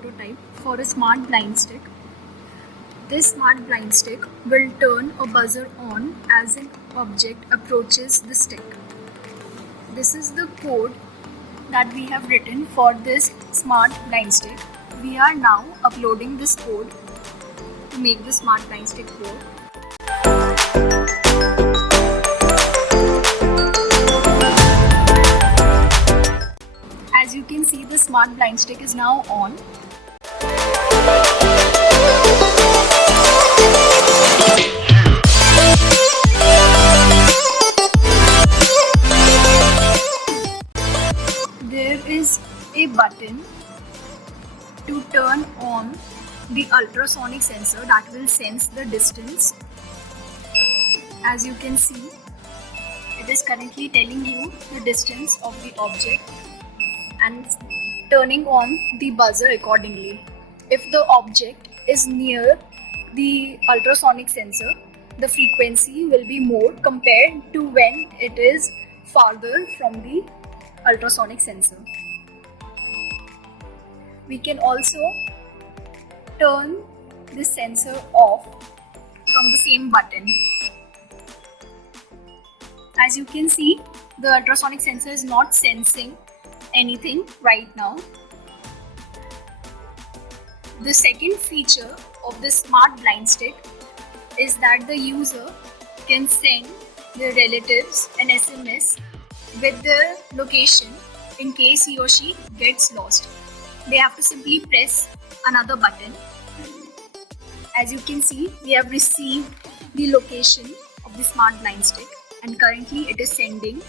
prototype for a smart blind stick. This smart blind stick will turn a buzzer on as an object approaches the stick. This is the code that we have written for this smart blind stick. We are now uploading this code to make the smart blind stick work. As you can see, the smart blind stick is now on. There is a button to turn on the ultrasonic sensor that will sense the distance. As you can see, it is currently telling you the distance of the object and turning on the buzzer accordingly. If the object is near the ultrasonic sensor, the frequency will be more compared to when it is farther from the ultrasonic sensor. We can also turn the sensor off from the same button. As you can see, the ultrasonic sensor is not sensing anything right now. The second feature of the smart blind stick is that the user can send their relatives an SMS with their location in case he or she gets lost. They have to simply press another button. As you can see, we have received the location of the smart blind stick and currently it is sending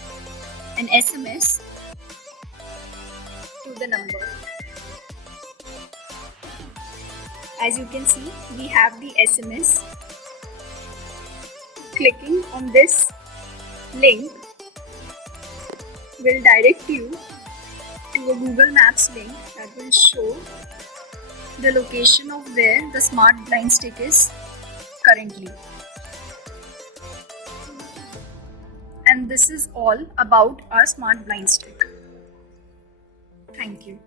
an SMS to the number. As you can see, we have the SMS. Clicking on this link will direct you to a Google Maps link that will show the location of where the smart blind stick is currently. And this is all about our smart blind stick. Thank you.